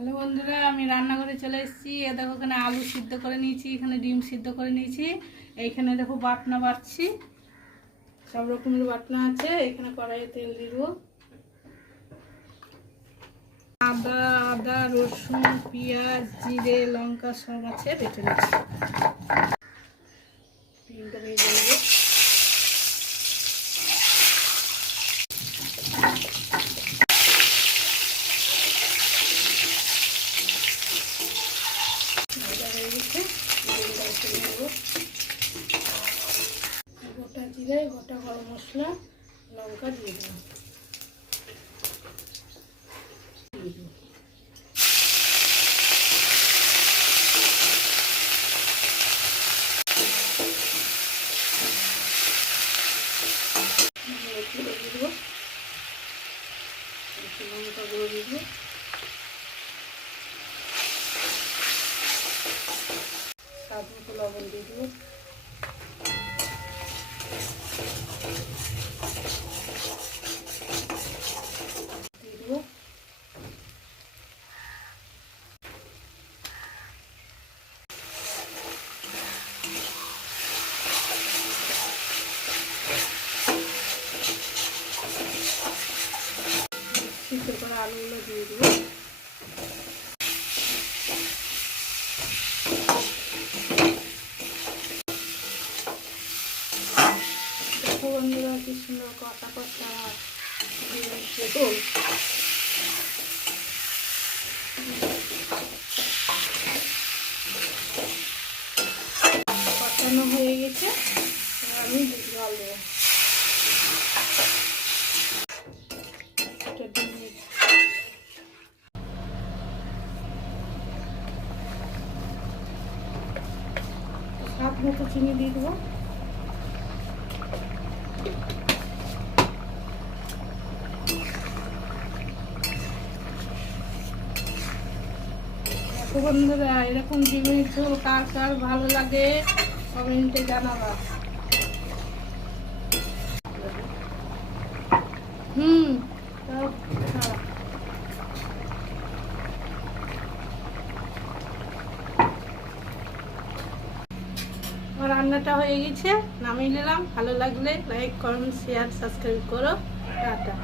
Hello বন্ধুরা, আমি রান্নাঘরে চলে এসেছি। দেখো এখানে আলু সিদ্ধ করে নিয়েছি, এখানে ডিম সিদ্ধ করে নিয়েছি, এইখানে দেখো বাটনা বাটছি, সব রকমের বাটনা আছে। এখানে কড়াইয়ে তেল দিব, আদা রসুন পেঁয়াজ জিরে লঙ্কা সব আছে, বেটে নিচ্ছি। ডিমটা ভেজে নেব। গোটা জিরে গোটা গরম মশলা লঙ্কা দিয়ে দিলাম। লঙ্কা গুঁড়ো দিয়ে দেবো, স্বাদ মতো লবণ দিয়ে দেবো, সিদ্ধ করা আলুগুলো দিয়ে দেবো। দেখো বন্ধুরা কি সুন্দর কষা কষা কষানো হয়ে গেছে। আমি জল দেবো। স্বাদ মতো চিনি দিয়ে দেবো। দেখো বন্ধুরা, এরকম ডিমের ঝোল কার কার ভালো লাগে কমেন্টে জানাবা। আমার রান্নাটা হয়ে গেছে, নামিয়ে নিলাম। ভালো লাগলে লাইক কমেন্ট শেয়ার সাবস্ক্রাইব করো। টাটা।